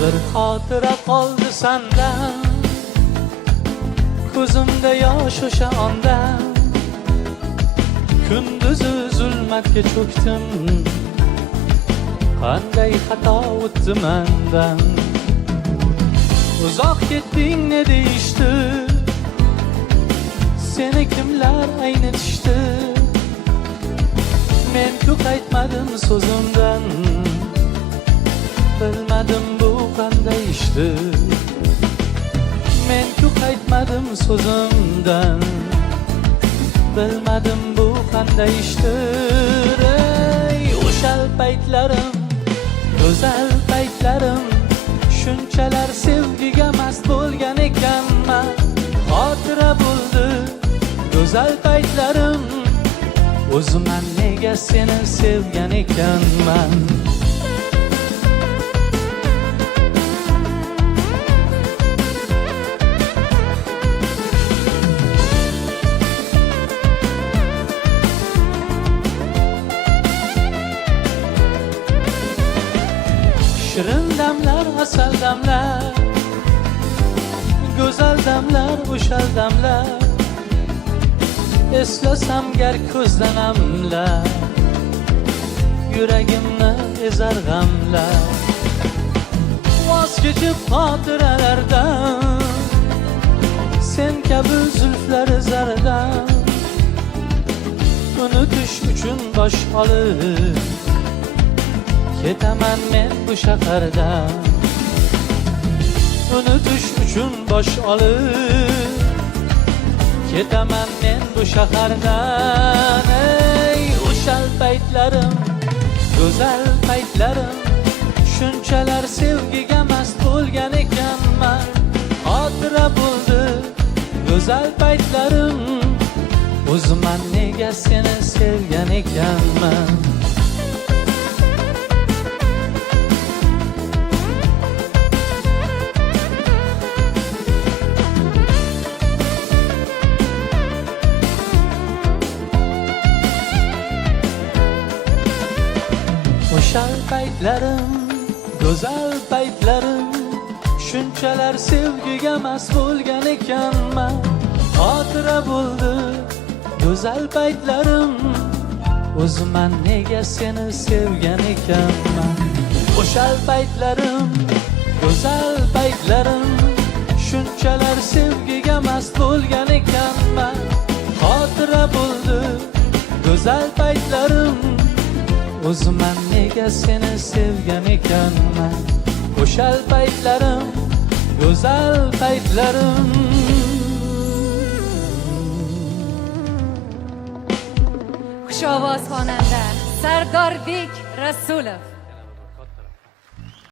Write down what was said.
Bir xotira qoldi sandan, ko'zimda yosh o'sha onda. Kunduzi zulmatga cho'kdim, qanday xato o'tdi mendan. Uzoq ketding ne deyishdi, seni kimlar aynitishdi. Men ko'p aytmadim so'zimdan, bilmadim bu qanday ishdi. Men ko'p aytmadim so'zimdan, bilmadim bu qanday ishdir. Ey o'shal paytlarim, go'zal paytlarim, shunchalar sevgiga mast bo'lgan ekanman. Xotira bo'ldi go'zal paytlarim, o'zimman nega seni sevgan ekanman. Shirin damlar, asal damlar, go'zal damlar, o'shal damlar. Eslasam gar ko'zdan amlar, yuragimni ezar g'amlar. Voz kechib xotiralardan, sen kabi zulflar zardan. Unutish uchun bosh olib ketaman men bu shahardan. Unutish uchun bosh olib ketaman men bu shahardan. Ey o'shal paytlarim, go'zal paytlarim, shunchalar sevgiga mast bo'lgan ekanman. Xotira bo'ldi go'zal paytlarim, o'zimman nega seni sevgan ekanman. O'shal paytlarim, go'zal paytlarim, shunchalar sevgiga mast bo'lgan ekanman. Xotira bo'ldi go'zal paytlarim, o'zimman nega seni sevgan ekanman. O'shal paytlarim, go'zal paytlarim, shunchalar sevgiga mast bo'lgan ekanman. Xotira bo'ldi go'zal paytlarim, o'zimman nega seni sevgan ekanman. O'shal paytlarim, go'zal paytlarim. Xushovoz xonanda Sardorbek Rasulov.